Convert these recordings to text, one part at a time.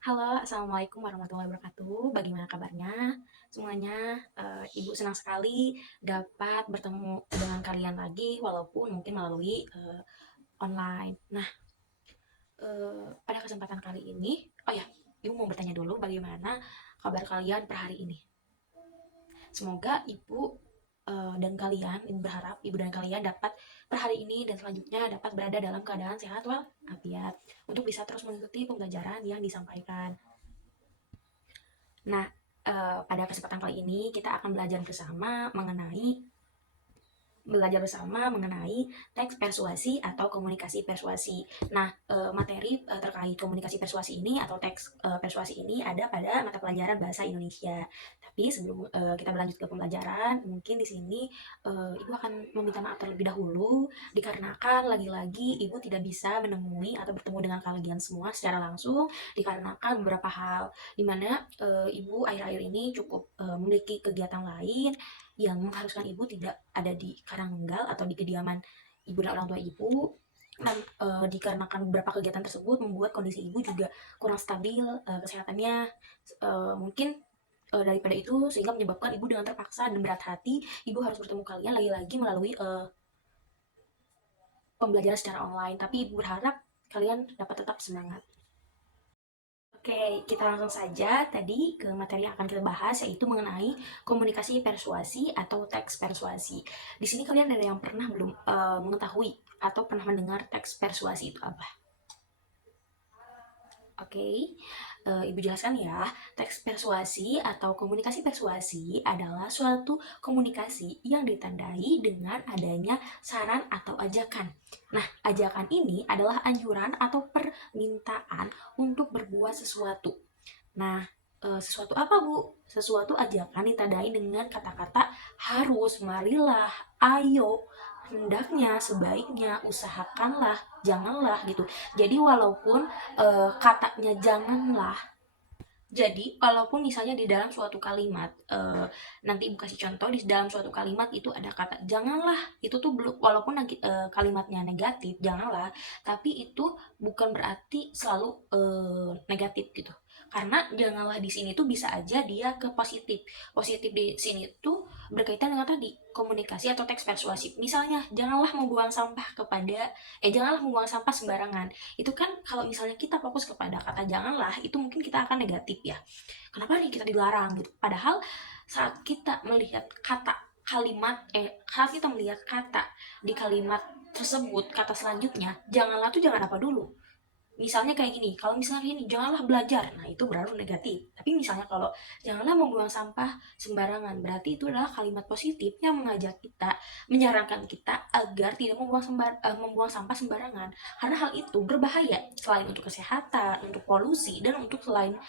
Halo, Assalamualaikum warahmatullahi wabarakatuh. Bagaimana kabarnya semuanya? Ibu senang sekali dapat bertemu dengan kalian lagi, walaupun mungkin melalui online. Nah, pada kesempatan kali ini, oh ya, Ibu mau bertanya dulu bagaimana kabar kalian per hari ini. Semoga Ibu berharap Ibu dan kalian dapat per hari ini dan selanjutnya dapat berada dalam keadaan sehat walafiat untuk bisa terus mengikuti pembelajaran yang disampaikan. Nah, pada kesempatan kali ini kita akan belajar bersama mengenai teks persuasi atau komunikasi persuasi. Nah, materi terkait komunikasi persuasi ini atau teks persuasi ini ada pada mata pelajaran bahasa Indonesia. Tapi sebelum kita berlanjut ke pembelajaran, mungkin di sini Ibu akan meminta maaf terlebih dahulu dikarenakan lagi-lagi Ibu tidak bisa menemui atau bertemu dengan kalian semua secara langsung dikarenakan beberapa hal di mana Ibu akhir-akhir ini cukup memiliki kegiatan lain yang mengharuskan ibu tidak ada di Karanggal atau di kediaman ibu dan orang tua ibu, dan dikarenakan beberapa kegiatan tersebut membuat kondisi ibu juga kurang stabil kesehatannya. Mungkin daripada itu sehingga menyebabkan ibu dengan terpaksa dan berat hati ibu harus bertemu kalian lagi-lagi melalui pembelajaran secara online, tapi ibu berharap kalian dapat tetap semangat. Oke, kita langsung saja tadi ke materi yang akan kita bahas, yaitu mengenai komunikasi persuasi atau teks persuasi. Di sini kalian ada yang pernah belum mengetahui atau pernah mendengar teks persuasi itu apa? Oke, Ibu jelaskan ya. Teks persuasi atau komunikasi persuasi adalah suatu komunikasi yang ditandai dengan adanya saran atau ajakan. Nah, ajakan ini adalah anjuran atau permintaan untuk berbuat sesuatu. Nah, sesuatu apa, Bu? Sesuatu ajakan ditandai dengan kata-kata harus, marilah, ayo, hendaknya, sebaiknya, usahakanlah, janganlah gitu. Jadi walaupun katanya janganlah, jadi walaupun misalnya di dalam suatu kalimat, nanti Ibu kasih contoh di dalam suatu kalimat itu ada kata janganlah, itu tuh belum, walaupun kalimatnya negatif, janganlah, tapi itu bukan berarti selalu negatif gitu. Karena janganlah di sini tuh bisa aja dia ke positif. Positif di sini tuh berkaitan dengan tadi komunikasi atau teks persuasif. Misalnya, janganlah membuang sampah sembarangan. Itu kan kalau misalnya kita fokus kepada kata janganlah, itu mungkin kita akan negatif ya. Kenapa nih kita dilarang gitu? Padahal saat kita melihat saat kita melihat kata di kalimat tersebut, kata selanjutnya, janganlah tuh jangan apa dulu? Misalnya kayak gini, kalau misalnya gini, janganlah belajar, nah itu berarti negatif. Tapi misalnya kalau janganlah membuang sampah sembarangan, berarti itu adalah kalimat positif yang mengajak kita, menyarankan kita agar tidak membuang sampah sembarangan. Karena hal itu berbahaya selain untuk kesehatan, untuk polusi, dan untuk lain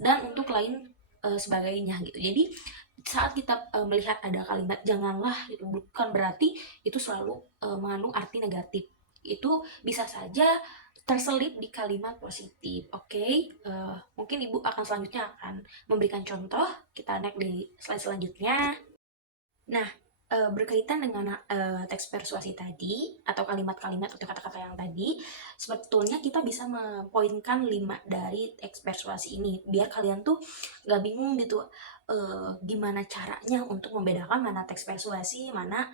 dan untuk lain sebagainya gitu. Jadi saat kita melihat ada kalimat janganlah itu bukan berarti itu selalu mengandung arti negatif. Itu bisa saja terselip di kalimat positif. Oke, mungkin Ibu akan selanjutnya akan memberikan contoh. Kita naik di slide selanjutnya. Nah, berkaitan dengan teks persuasi tadi atau kalimat-kalimat atau kata-kata yang tadi, sebetulnya kita bisa mempoinkan 5 dari teks persuasi ini biar kalian tuh nggak bingung gitu, gimana caranya untuk membedakan mana teks persuasi, mana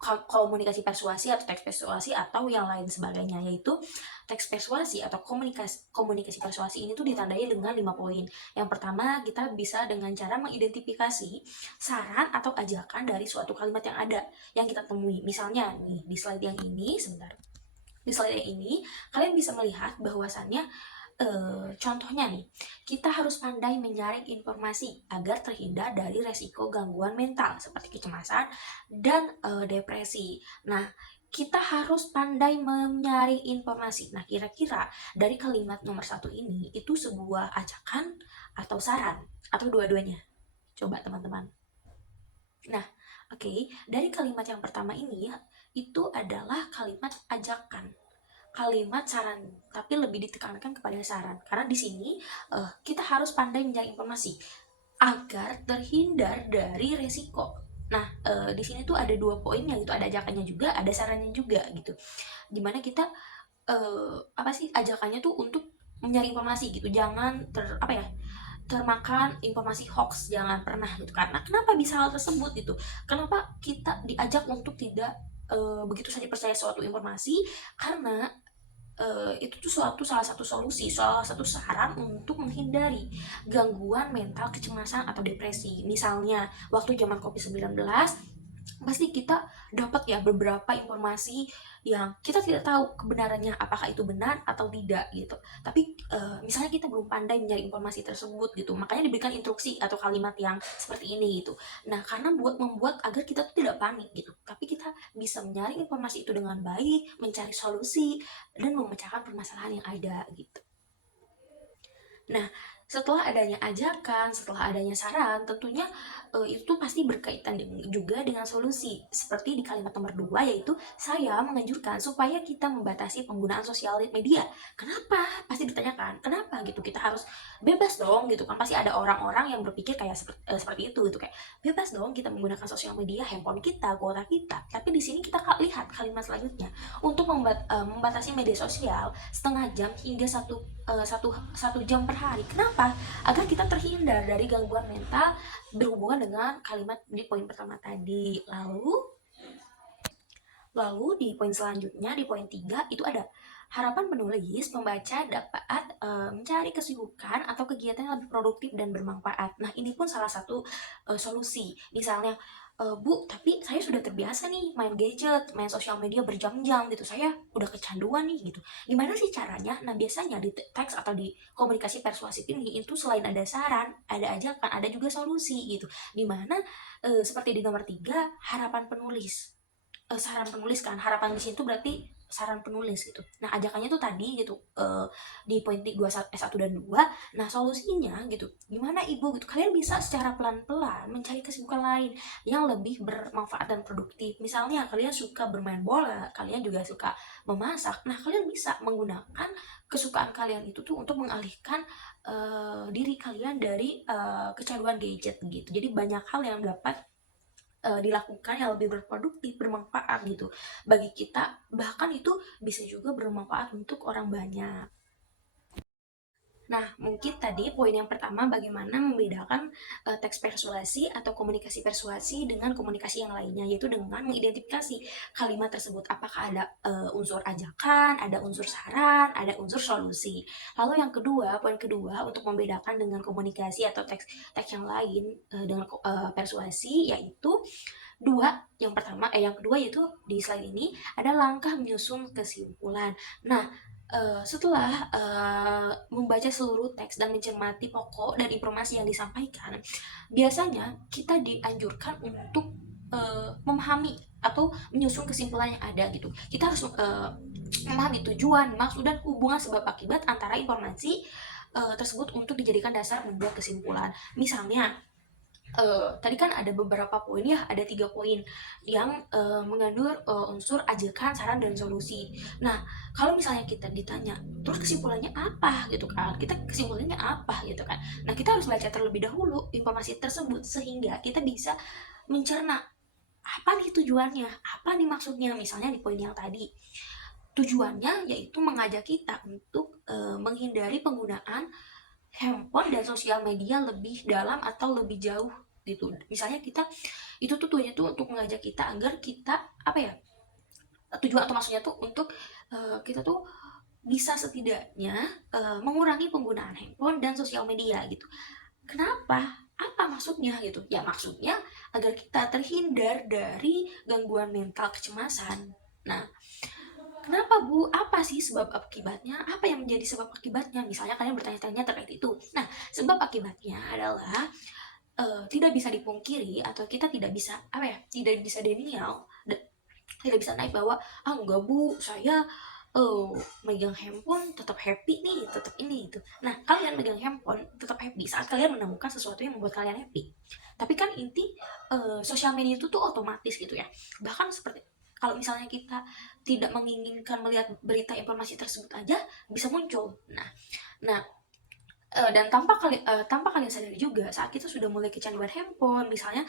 komunikasi persuasi atau teks persuasi atau yang lain sebagainya, yaitu teks persuasi atau komunikasi komunikasi persuasi ini tuh ditandai dengan 5 poin. Yang pertama, kita bisa dengan cara mengidentifikasi saran atau ajakan dari suatu kalimat yang ada yang kita temui. Misalnya nih di slide yang ini, sebentar. Di slide yang ini kalian bisa melihat bahwasannya contohnya nih, kita harus pandai menyaring informasi agar terhindar dari resiko gangguan mental seperti kecemasan dan depresi. Nah, kita harus pandai menyaring informasi. Nah, kira-kira dari kalimat nomor 1 ini itu sebuah ajakan atau saran atau dua-duanya? Coba teman-teman. Nah, oke, dari kalimat yang pertama ini itu adalah kalimat ajakan, kalimat saran, tapi lebih ditekankan kepada saran karena di sini kita harus pandai mencari informasi agar terhindar dari resiko. Nah, di sini tuh ada 2 poin, yaitu ada ajakannya juga, ada sarannya juga gitu. Dimana kita apa sih ajakannya tuh untuk mencari informasi gitu, jangan termakan informasi hoax, jangan pernah gitu. Karena kenapa bisa hal tersebut gitu, kenapa kita diajak untuk tidak begitu saja percaya suatu informasi, karena itu tuh salah satu solusi, salah satu saran untuk menghindari gangguan mental, kecemasan atau depresi. Misalnya waktu zaman COVID-19 pasti kita dapat ya beberapa informasi yang kita tidak tahu kebenarannya apakah itu benar atau tidak gitu. Tapi misalnya kita belum pandai mencari informasi tersebut gitu, makanya diberikan instruksi atau kalimat yang seperti ini gitu. Nah, karena membuat agar kita tuh tidak panik gitu, tapi kita bisa mencari informasi itu dengan baik, mencari solusi dan memecahkan permasalahan yang ada gitu. Nah, setelah adanya ajakan, setelah adanya saran, tentunya itu pasti berkaitan juga dengan solusi. Seperti di kalimat nomor 2, yaitu saya menganjurkan supaya kita membatasi penggunaan sosial media. Kenapa? Pasti ditanyakan, kenapa gitu? Kita harus bebas dong gitu kan. Pasti ada orang-orang yang berpikir kayak seperti itu gitu, kayak bebas dong kita menggunakan sosial media, handphone kita, kuota kita. Tapi di sini kita lihat kalimat selanjutnya, untuk membatasi media sosial setengah jam hingga satu jam per hari. Kenapa? Agar kita terhindar dari gangguan mental berhubungan dengan kalimat di poin pertama tadi. Lalu di poin selanjutnya, di poin 3 itu ada harapan penulis pembaca dapat mencari kesibukan atau kegiatan yang lebih produktif dan bermanfaat. Nah, ini pun salah satu solusi. Misalnya, Bu, tapi saya sudah terbiasa nih main gadget, main sosial media berjam-jam gitu. Saya udah kecanduan nih gitu. Gimana sih caranya? Nah, biasanya di teks atau di komunikasi persuasif ini itu selain ada saran, ada ajakan, ada juga solusi gitu. Dimana seperti di nomor 3, harapan penulis. Saran penulis kan, harapan di situ berarti saran penulis gitu. Nah, ajakannya tuh tadi gitu, di poin 2 S1 dan 2. Nah, solusinya gitu, gimana Ibu gitu, kalian bisa secara pelan-pelan mencari kesibukan lain yang lebih bermanfaat dan produktif. Misalnya kalian suka bermain bola, kalian juga suka memasak. Nah, kalian bisa menggunakan kesukaan kalian itu tuh untuk mengalihkan diri kalian dari kecanduan gadget gitu. Jadi banyak hal yang dapat dilakukan yang lebih berproduktif, bermanfaat gitu bagi kita, bahkan itu bisa juga bermanfaat untuk orang banyak. Nah, mungkin tadi poin yang pertama bagaimana membedakan teks persuasi atau komunikasi persuasi dengan komunikasi yang lainnya, yaitu dengan mengidentifikasi kalimat tersebut apakah ada unsur ajakan, ada unsur saran, ada unsur solusi. Lalu yang kedua, poin kedua untuk membedakan dengan komunikasi atau teks yang lain dengan persuasi, yaitu yang kedua yaitu di slide ini ada langkah menyusun kesimpulan. Nah, setelah membaca seluruh teks dan mencermati pokok dan informasi yang disampaikan, biasanya kita dianjurkan untuk memahami atau menyusun kesimpulan yang ada gitu. Kita harus memahami tujuan, maksud, dan hubungan sebab akibat antara informasi tersebut untuk dijadikan dasar membuat kesimpulan. Misalnya, tadi kan ada beberapa poin ya, ada 3 poin yang mengandung unsur ajakan, saran, dan solusi. Nah, kalau misalnya kita ditanya, terus kesimpulannya apa gitu kan? Kesimpulannya apa gitu kan? Nah, kita harus baca terlebih dahulu informasi tersebut sehingga kita bisa mencerna apa nih tujuannya, apa nih maksudnya. Misalnya di poin yang tadi, tujuannya yaitu mengajak kita untuk menghindari penggunaan handphone dan sosial media lebih dalam atau lebih jauh gitu. Misalnya kita itu tuh tujuannya tuh untuk mengajak kita agar kita apa ya, tujuan atau maksudnya tuh untuk kita tuh bisa setidaknya mengurangi penggunaan handphone dan sosial media gitu. Kenapa? Apa maksudnya gitu? Ya maksudnya agar kita terhindar dari gangguan mental, kecemasan. Nah, kenapa Bu? Apa sih sebab akibatnya? Apa yang menjadi sebab akibatnya? Misalnya kalian bertanya-tanya terkait itu. Nah, sebab akibatnya adalah tidak bisa dipungkiri atau kita tidak bisa apa ya? Tidak bisa denial, tidak bisa naik bahwa enggak Bu, saya megang handphone tetap happy nih, tetap ini itu. Nah, kalian megang handphone tetap happy saat kalian menemukan sesuatu yang membuat kalian happy. Tapi kan inti sosial media itu tuh otomatis gitu ya. Bahkan seperti kalau misalnya kita tidak menginginkan melihat berita informasi tersebut aja bisa muncul. Nah, dan tanpa kalian sadari juga saat kita sudah mulai kecanduan handphone, misalnya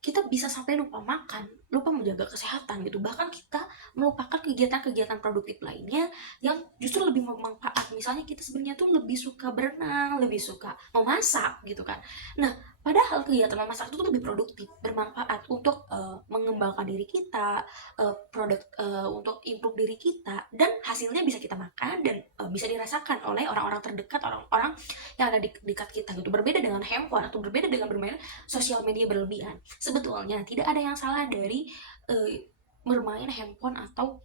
kita bisa sampai lupa makan lupa menjaga kesehatan gitu. Bahkan kita melupakan kegiatan-kegiatan produktif lainnya yang justru lebih bermanfaat. Misalnya kita sebenarnya tuh lebih suka berenang, lebih suka memasak gitu kan. Nah, padahal kegiatan memasak itu tuh lebih produktif, bermanfaat untuk mengembangkan diri kita, untuk improve diri kita, dan hasilnya bisa kita makan dan bisa dirasakan oleh orang-orang terdekat, orang-orang yang ada di dekat kita gitu. Berbeda dengan handphone atau berbeda dengan bermain sosial media berlebihan. Sebetulnya tidak ada yang salah dari bermain handphone atau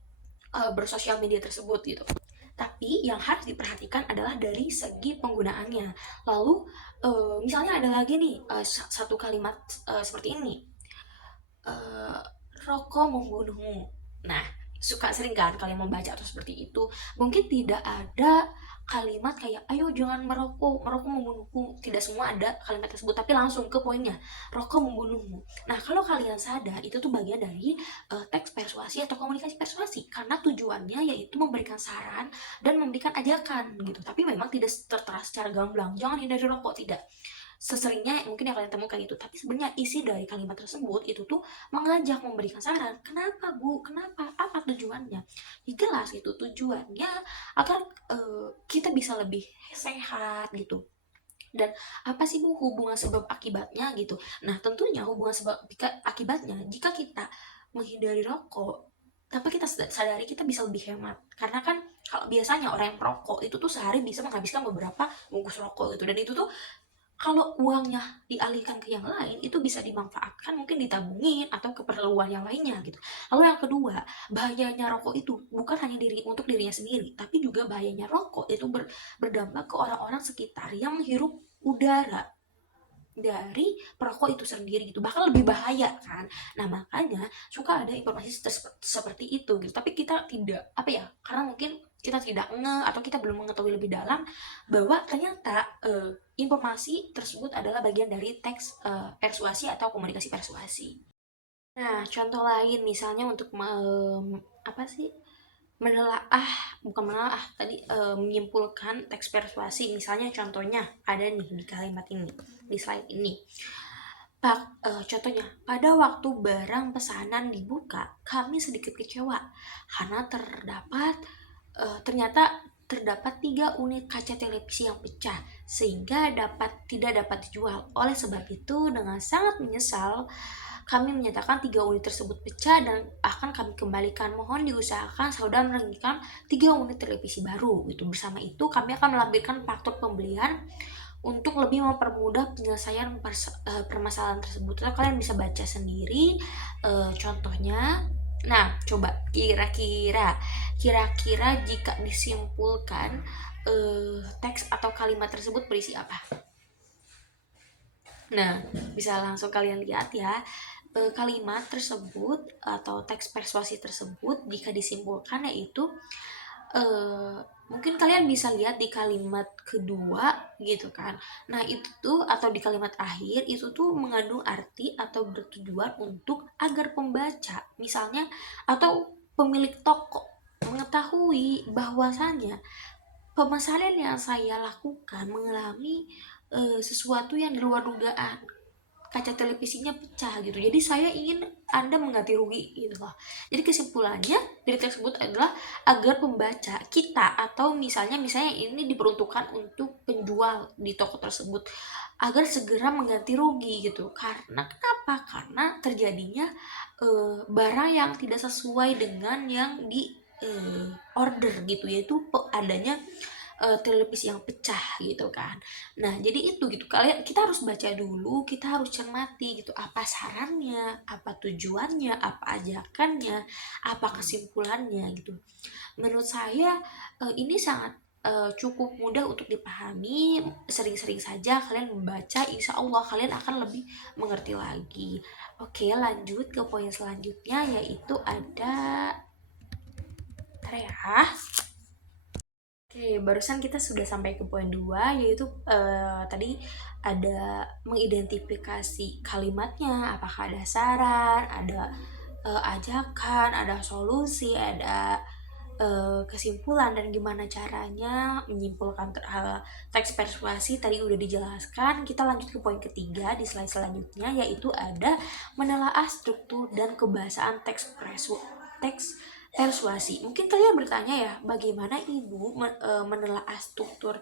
bersosial media tersebut gitu. Tapi yang harus diperhatikan adalah dari segi penggunaannya. Lalu misalnya ada lagi nih satu kalimat seperti ini, eh, rokok membunuhmu. Nah, suka sering kan kalian membaca atau seperti itu. Mungkin tidak ada kalimat kayak ayo jangan merokok, merokok membunuhmu. Tidak semua ada kalimat tersebut, tapi langsung ke poinnya, rokok membunuhmu. Nah, kalau kalian sadar itu tuh bagian dari teks persuasi atau komunikasi persuasi, karena tujuannya yaitu memberikan saran dan memberikan ajakan gitu. Tapi memang tidak tertera secara gamblang, jangan hindari rokok, tidak. Seseringnya mungkin yang kalian temukan itu, tapi sebenarnya isi dari kalimat tersebut itu tuh mengajak, memberikan saran, kenapa bu, kenapa, apa tujuannya. Ya, jelas itu tujuannya agar kita bisa lebih sehat gitu. Dan apa sih bu hubungan sebab akibatnya gitu. Nah, tentunya hubungan sebab akibatnya jika kita menghindari rokok, tanpa kita sadari kita bisa lebih hemat. Karena kan kalau biasanya orang yang perokok itu tuh sehari bisa menghabiskan beberapa bungkus rokok gitu, dan itu tuh kalau uangnya dialihkan ke yang lain itu bisa dimanfaatkan, mungkin ditabungin atau keperluan yang lainnya gitu. Lalu yang kedua, bahayanya rokok itu bukan hanya untuk dirinya sendiri, tapi juga bahayanya rokok itu berdampak ke orang-orang sekitar yang menghirup udara dari perokok itu sendiri gitu, bahkan lebih bahaya kan. Nah, makanya suka ada informasi seperti itu gitu, tapi kita tidak apa ya, karena mungkin kita tidak atau kita belum mengetahui lebih dalam bahwa ternyata informasi tersebut adalah bagian dari teks persuasi atau komunikasi persuasi. Nah, contoh lain misalnya untuk apa sih, menelaah, bukan menelaah tadi, menyimpulkan teks persuasi. Misalnya contohnya ada nih di kalimat ini, di slide ini. Contohnya, pada waktu barang pesanan dibuka, kami sedikit kecewa karena ternyata terdapat 3 unit kaca televisi yang pecah sehingga tidak dapat dijual. Oleh sebab itu, dengan sangat menyesal, kami menyatakan 3 unit tersebut pecah dan akan kami kembalikan. Mohon diusahakan saudara mengirimkan 3 unit televisi baru. Itu bersama itu kami akan melampirkan faktur pembelian untuk lebih mempermudah penyelesaian permasalahan tersebut. Atau kalian bisa baca sendiri contohnya. Nah, coba kira-kira jika disimpulkan teks atau kalimat tersebut berisi apa? Nah, bisa langsung kalian lihat ya, kalimat tersebut atau teks persuasi tersebut jika disimpulkan yaitu mungkin kalian bisa lihat di kalimat kedua gitu kan. Nah, itu tuh atau di kalimat akhir itu tuh mengandung arti atau bertujuan untuk agar pembaca misalnya atau pemilik toko mengetahui bahwasannya pemesanan yang saya lakukan mengalami sesuatu yang di luar dugaan, kaca televisinya pecah gitu, jadi saya ingin Anda mengganti rugi gitu loh. Jadi kesimpulannya dari tersebut adalah agar pembaca kita atau misalnya ini diperuntukkan untuk penjual di toko tersebut agar segera mengganti rugi gitu. Karena kenapa? Karena terjadinya barang yang tidak sesuai dengan yang di order gitu, yaitu adanya televisi yang pecah gitu kan. Nah, jadi itu gitu. Kita harus baca dulu, kita harus cermati gitu, apa sarannya, apa tujuannya, apa ajakannya, apa kesimpulannya gitu. Menurut saya ini sangat cukup mudah untuk dipahami. Sering-sering saja kalian membaca, insya Allah kalian akan lebih mengerti lagi. Oke, lanjut ke poin selanjutnya, yaitu ada ya. Oke, barusan kita sudah sampai ke poin 2, yaitu tadi ada mengidentifikasi kalimatnya, apakah ada saran, ada ajakan, ada solusi, ada kesimpulan dan gimana caranya menyimpulkan teks persuasi tadi udah dijelaskan. Kita lanjut ke poin ketiga di slide selanjutnya, yaitu ada menelaah struktur dan kebahasaan teks persuasi. Mungkin kalian bertanya ya, bagaimana ibu menelaah struktur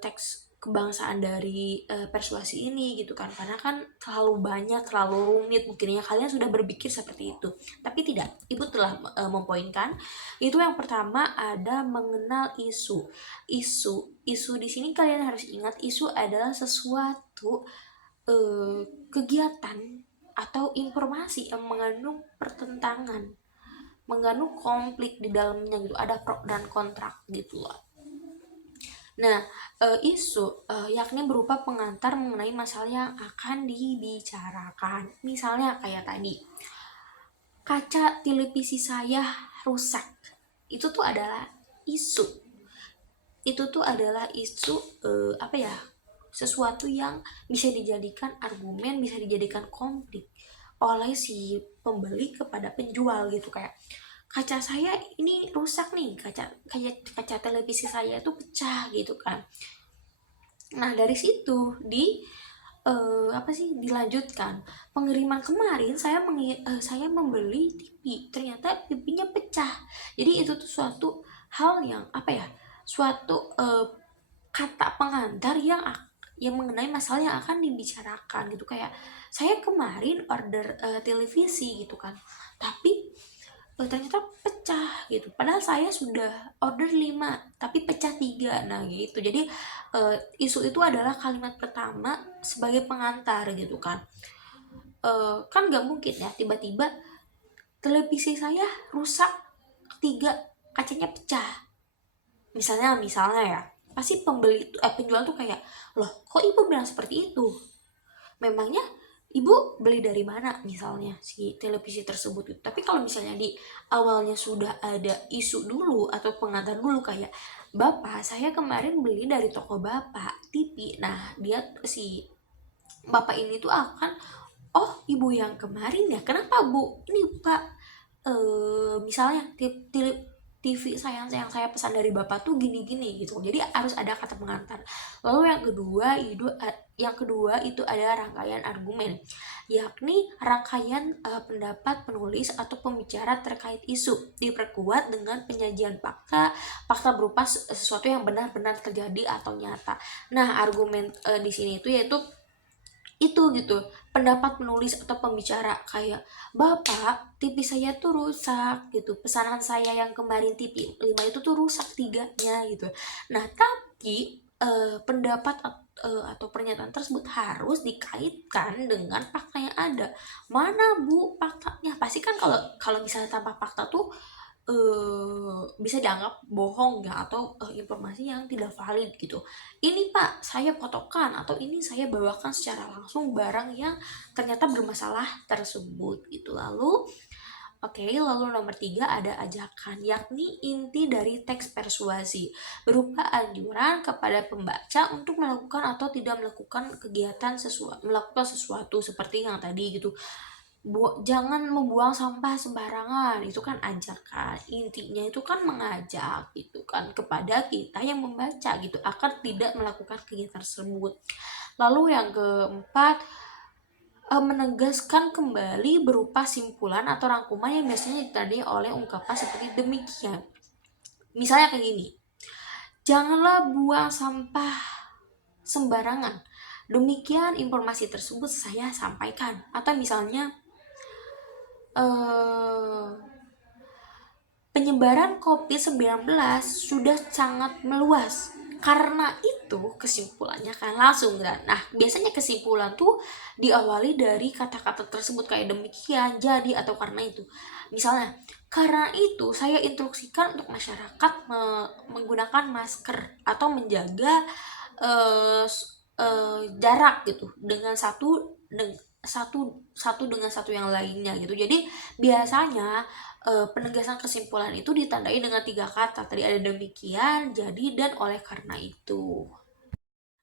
teks kebangsaan dari persuasi ini gitu kan, karena kan terlalu banyak, terlalu rumit, mungkin ya kalian sudah berpikir seperti itu, tapi tidak. Ibu telah mempoinkan itu. Yang pertama ada mengenal isu di sini. Kalian harus ingat, isu adalah sesuatu kegiatan atau informasi yang mengandung pertentangan, mengandung konflik di dalamnya gitu, ada pro dan kontrak gitu loh. Nah, isu yakni berupa pengantar mengenai masalah yang akan dibicarakan. Misalnya kayak tadi, kaca televisi saya rusak. Itu tuh adalah isu. Itu tuh adalah isu apa ya? Sesuatu yang bisa dijadikan argumen, bisa dijadikan konflik oleh si pembeli kepada penjual gitu, kayak kaca saya ini rusak nih, kaca televisi saya itu pecah gitu kan. Nah, dari situ dilanjutkan. Pengiriman kemarin saya membeli TV, ternyata TV-nya pecah. Jadi itu tuh suatu hal yang apa ya? Suatu kata pengantar yang mengenai masalah yang akan dibicarakan gitu, kayak saya kemarin order televisi gitu kan. Tapi ternyata pecah gitu, padahal saya sudah order 5 tapi pecah 3. Nah gitu. Jadi isu itu adalah kalimat pertama sebagai pengantar gitu kan. Kan gak mungkin ya tiba-tiba televisi saya rusak 3, kacanya pecah, misalnya ya, pasti penjual tuh kayak, loh kok ibu bilang seperti itu, memangnya ibu beli dari mana misalnya si televisi tersebut gitu. Tapi kalau misalnya di awalnya sudah ada isu dulu atau pengantar dulu, kayak bapak saya kemarin beli dari toko bapak TV, nah dia si bapak ini tuh akan, oh ibu yang kemarin ya, kenapa bu, ini pak misalnya TV yang saya pesan dari bapak tuh gini-gini gitu. Jadi harus ada kata pengantar. Lalu yang kedua itu ada rangkaian argumen, yakni rangkaian pendapat penulis atau pembicara terkait isu, diperkuat dengan penyajian fakta berupa sesuatu yang benar-benar terjadi atau nyata. Nah, argumen di sini itu yaitu itu gitu, pendapat penulis atau pembicara, kayak bapak TV saya tuh rusak gitu, pesanan saya yang kemarin TV 5 itu tuh rusak 3-nya gitu. Nah tapi pendapat atau pernyataan tersebut harus dikaitkan dengan fakta yang ada. Mana bu faktanya? Pasti kan kalau kalau misalnya tanpa fakta tuh bisa dianggap bohong ya, atau informasi yang tidak valid gitu. Ini pak saya potokan, atau ini saya bawakan secara langsung barang yang ternyata bermasalah tersebut gitu. Lalu nomor 3 ada ajakan, yakni inti dari teks persuasi, berupa anjuran kepada pembaca untuk melakukan atau tidak melakukan sesuatu seperti yang tadi gitu. Jangan membuang sampah sembarangan, itu kan ajakan. Intinya itu kan mengajak gitu kan kepada kita yang membaca gitu agar tidak melakukan kegiatan tersebut. Lalu yang keempat, menegaskan kembali berupa simpulan atau rangkuman yang biasanya ditandai oleh ungkapan seperti demikian. Misalnya kayak gini, janganlah buang sampah sembarangan, demikian informasi tersebut saya sampaikan. Atau misalnya penyebaran COVID-19 sudah sangat meluas. Karena itu kesimpulannya kan langsung kan. Nah, biasanya kesimpulan tuh diawali dari kata-kata tersebut kayak demikian, jadi, atau karena itu. Misalnya, karena itu saya instruksikan untuk masyarakat menggunakan masker atau menjaga jarak gitu dengan satu dengan satu yang lainnya gitu. Jadi biasanya penegasan kesimpulan itu ditandai dengan 3 kata. Tadi ada demikian, jadi, dan oleh karena itu.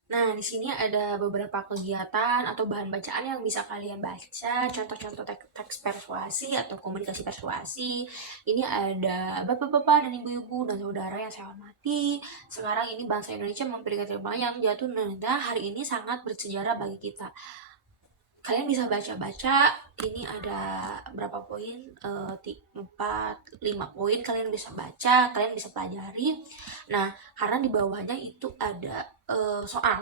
Nah, di sini ada beberapa kegiatan atau bahan bacaan yang bisa kalian baca, contoh-contoh teks persuasi atau komunikasi persuasi. Ini ada bapak-bapak dan ibu-ibu dan saudara yang saya hormati. Sekarang ini bangsa Indonesia memperingati yang jatuh nada hari ini sangat bersejarah bagi kita. Kalian bisa baca-baca, ini ada berapa poin, 4, 5 poin kalian bisa baca, kalian bisa pelajari. Nah, karena di bawahnya itu ada soal.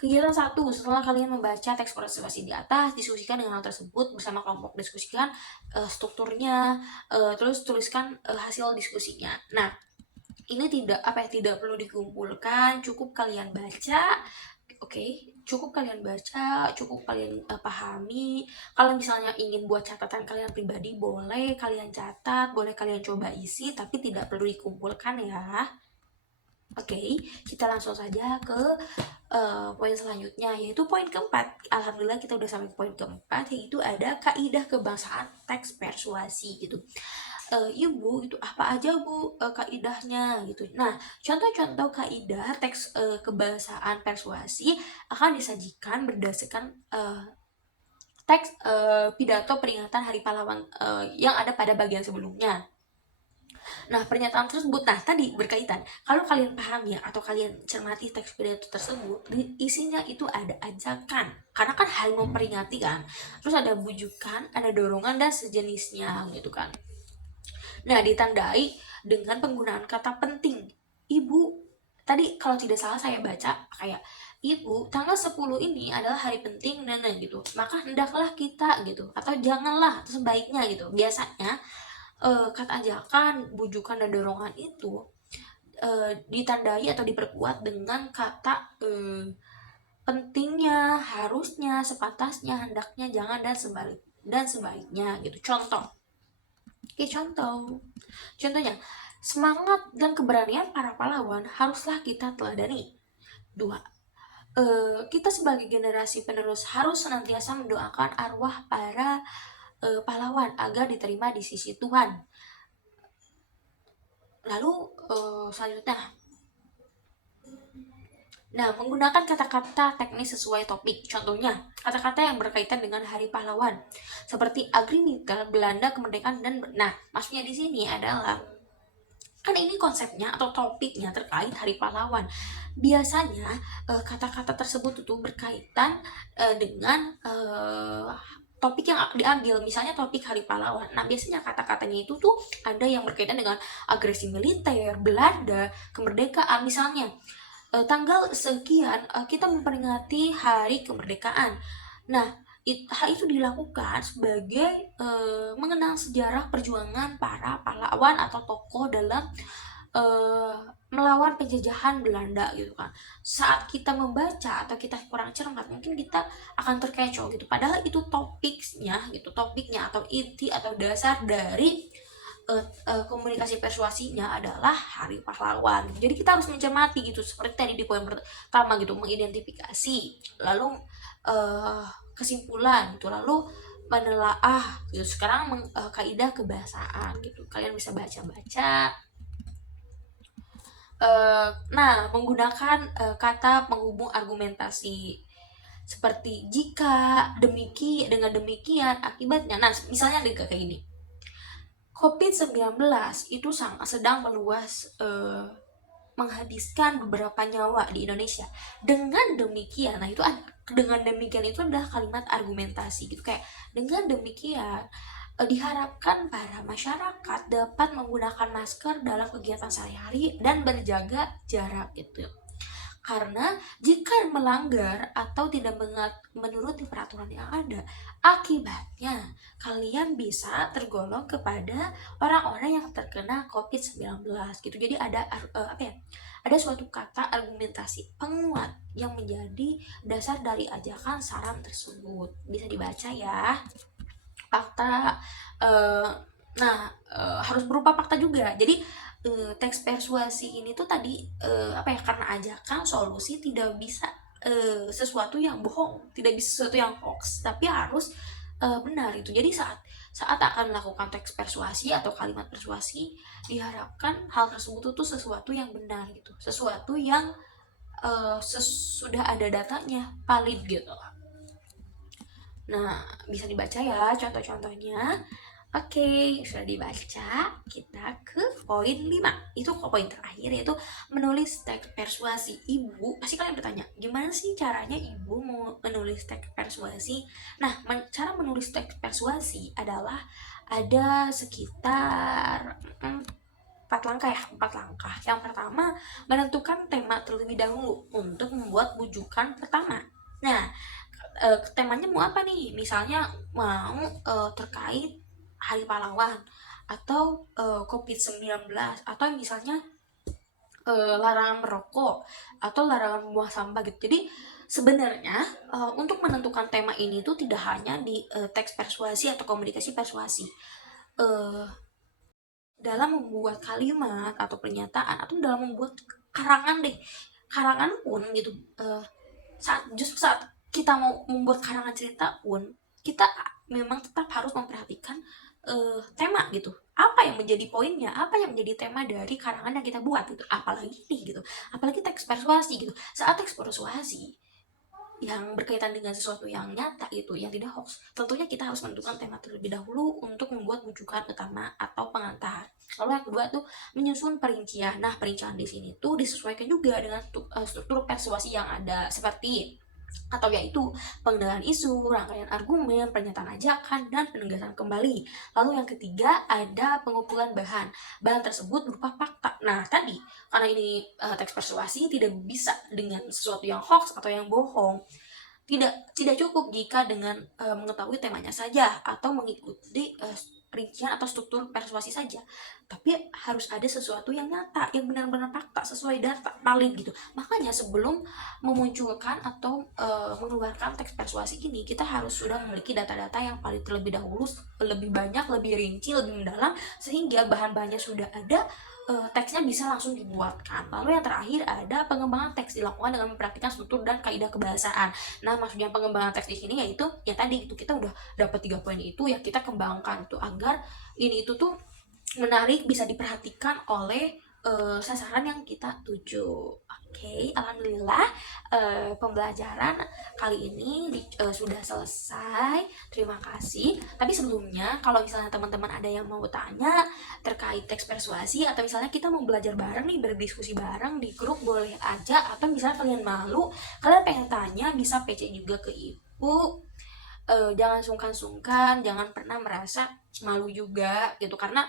Kegiatan 1, setelah kalian membaca teks persuasi di atas, diskusikan dengan hal tersebut bersama kelompok, diskusikan strukturnya, terus tuliskan hasil diskusinya. Nah, ini tidak perlu dikumpulkan, cukup kalian baca. Oke, cukup kalian baca, cukup kalian pahami. Kalau misalnya ingin buat catatan kalian pribadi, boleh kalian catat, boleh kalian coba isi, tapi tidak perlu dikumpulkan ya. Oke, kita langsung saja ke poin selanjutnya, yaitu poin keempat. Alhamdulillah kita udah sampai ke poin keempat, yaitu ada kaidah kebangsaan teks persuasi gitu. Ibu itu apa aja bu kaidahnya gitu. Nah, contoh-contoh kaidah teks kebahasaan persuasi akan disajikan berdasarkan teks pidato peringatan Hari Pahlawan yang ada pada bagian sebelumnya. Nah, pernyataan tersebut, nah tadi berkaitan, kalau kalian pahami ya, atau kalian cermati teks pidato tersebut, isinya itu ada ajakan, karena kan hal memperingati kan, terus ada bujukan, ada dorongan dan sejenisnya gitu kan. Nah, ditandai dengan penggunaan kata penting. Ibu, tadi kalau tidak salah saya baca kayak, Ibu, tanggal 10 ini adalah hari penting nenek gitu. Maka hendaklah kita gitu, atau janganlah, atau sebaiknya gitu. Biasanya kata ajakan, bujukan dan dorongan itu ditandai atau diperkuat dengan kata pentingnya, harusnya, sepatasnya, hendaknya, jangan dan sebaiknya gitu. Oke, contohnya, semangat dan keberanian para pahlawan haruslah kita teladani. 2. Kita sebagai generasi penerus harus senantiasa mendoakan arwah para pahlawan agar diterima di sisi Tuhan. Lalu selanjutnya, nah, menggunakan kata-kata teknis sesuai topik. Contohnya, kata-kata yang berkaitan dengan Hari Pahlawan, seperti Agrimintel, Belanda, kemerdekaan, dan nah, maksudnya di sini adalah kan ini konsepnya atau topiknya terkait Hari Pahlawan. Biasanya kata-kata tersebut itu berkaitan dengan topik yang diambil, misalnya topik Hari Pahlawan. Nah, biasanya kata-katanya itu tuh ada yang berkaitan dengan agresi militer, Belanda, kemerdekaan. Misalnya, tanggal sekian kita memperingati Hari Kemerdekaan. Nah, hal itu dilakukan sebagai mengenang sejarah perjuangan para pahlawan atau tokoh dalam melawan penjajahan Belanda gitu kan. Saat kita membaca atau kita kurang cermat, mungkin kita akan terkecoh gitu. Padahal itu topiknya atau inti atau dasar dari komunikasi persuasinya adalah Hari Pahlawan. Jadi kita harus mencermati gitu, seperti tadi di poin pertama gitu, mengidentifikasi, lalu kesimpulan gitu, lalu menelaah gitu. Sekarang kaidah kebahasaan gitu, kalian bisa baca-baca. Nah, menggunakan kata penghubung argumentasi seperti jika dengan demikian akibatnya. Nah, misalnya kayak gini, COVID-19 itu sedang meluas menghabiskan beberapa nyawa di Indonesia. Dengan demikian, nah itu dengan demikian itu adalah kalimat argumentasi gitu, kayak dengan demikian diharapkan para masyarakat dapat menggunakan masker dalam kegiatan sehari-hari dan berjaga jarak gitu. Karena jika melanggar atau tidak menuruti peraturan yang ada, akibatnya kalian bisa tergolong kepada orang-orang yang terkena COVID-19 gitu. Jadi ada ada suatu kata argumentasi penguat yang menjadi dasar dari ajakan saran tersebut. Bisa dibaca ya. Fakta harus berupa fakta juga. Jadi teks persuasi ini tuh tadi karena ajakan solusi, tidak bisa sesuatu yang bohong, tidak bisa sesuatu yang hoax, tapi harus benar itu. Jadi saat akan melakukan teks persuasi atau kalimat persuasi, diharapkan hal tersebut tuh sesuatu yang benar gitu, sesuatu yang sudah ada datanya, valid gitu. Nah, bisa dibaca ya contoh-contohnya. Oke, sudah dibaca. Kita ke poin 5. Itu kok poin terakhir, yaitu menulis teks persuasi. Ibu, pasti kalian bertanya, gimana sih caranya ibu mau menulis teks persuasi? Nah, cara menulis teks persuasi adalah ada sekitar 4 langkah. Yang pertama, menentukan tema terlebih dahulu untuk membuat bujukan pertama. Nah, temanya mau apa nih? Misalnya mau terkait Hari Pahlawan atau COVID-19, atau misalnya larangan merokok atau larangan membuang sampah gitu. Jadi sebenarnya untuk menentukan tema ini tuh tidak hanya di teks persuasi atau komunikasi persuasi. Uh, dalam membuat kalimat atau pernyataan atau dalam membuat karangan deh, karangan pun gitu, saat kita mau membuat karangan cerita pun kita memang tetap harus memperhatikan tema gitu, apa yang menjadi poinnya, apa yang menjadi tema dari karangan yang kita buat gitu. Apalagi nih gitu, apalagi teks persuasi gitu. Saat teks persuasi yang berkaitan dengan sesuatu yang nyata itu, yang tidak hoax, tentunya kita harus menentukan tema terlebih dahulu untuk membuat rujukan utama atau pengantar. Lalu yang kedua tuh menyusun perincian. Nah, perincian di sini tuh disesuaikan juga dengan struktur persuasi yang ada, seperti atau yaitu pengendalian isu, rangkaian argumen, pernyataan ajakan, dan penegasan kembali. Lalu yang ketiga ada pengumpulan bahan. Bahan tersebut berupa fakta. Nah, tadi karena ini teks persuasi tidak bisa dengan sesuatu yang hoax atau yang bohong. Tidak cukup jika dengan mengetahui temanya saja atau mengikuti rincian atau struktur persuasi saja, tapi harus ada sesuatu yang nyata, yang benar-benar fakta, sesuai data, valid gitu. Makanya sebelum memunculkan atau mengeluarkan teks persuasi ini, kita harus sudah memiliki data-data yang valid terlebih dahulu, lebih banyak, lebih rinci, lebih mendalam, sehingga bahan-bahannya sudah ada, teksnya bisa langsung dibuatkan. Lalu yang terakhir ada pengembangan teks, dilakukan dengan memperhatikan struktur dan kaidah kebahasaan. Nah, maksudnya pengembangan teks di sini yaitu ya tadi itu, kita udah dapat 3 poin itu, ya kita kembangkan tuh agar ini itu tuh menarik, bisa diperhatikan oleh sasaran yang kita tuju. Oke, alhamdulillah pembelajaran kali ini sudah selesai. Terima kasih. Tapi sebelumnya, kalau misalnya teman-teman ada yang mau tanya terkait teks persuasi, atau misalnya kita mau belajar bareng nih, berdiskusi bareng di grup, boleh aja. Atau misalnya kalian malu, kalian pengen tanya, bisa PC juga ke ibu. Jangan sungkan-sungkan, jangan pernah merasa malu juga gitu, karena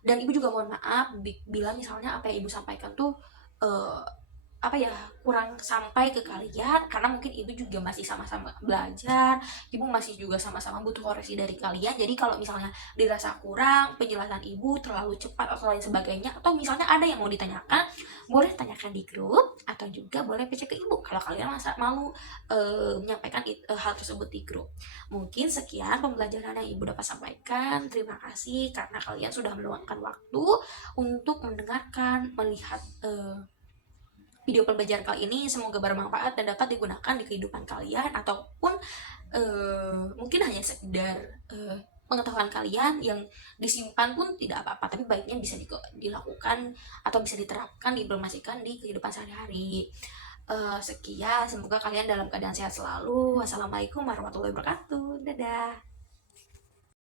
dan ibu juga mohon maaf bila misalnya apa yang ibu sampaikan tuh uh, apa ya, kurang sampai ke kalian, karena mungkin ibu juga masih sama-sama belajar, ibu masih juga sama-sama butuh koreksi dari kalian. Jadi kalau misalnya dirasa kurang penjelasan ibu, terlalu cepat atau lain sebagainya, atau misalnya ada yang mau ditanyakan, boleh tanyakan di grup, atau juga boleh PC ke ibu kalau kalian masa malu menyampaikan hal tersebut di grup. Mungkin sekian pembelajaran yang ibu dapat sampaikan. Terima kasih karena kalian sudah meluangkan waktu untuk mendengarkan, melihat video pembelajaran kali ini. Semoga bermanfaat dan dapat digunakan di kehidupan kalian, ataupun mungkin hanya sekedar pengetahuan kalian yang disimpan pun tidak apa-apa, tapi baiknya bisa dilakukan atau bisa diterapkan, diimplementasikan di kehidupan sehari-hari. Sekian, semoga kalian dalam keadaan sehat selalu. Wassalamualaikum warahmatullahi wabarakatuh. Dadah.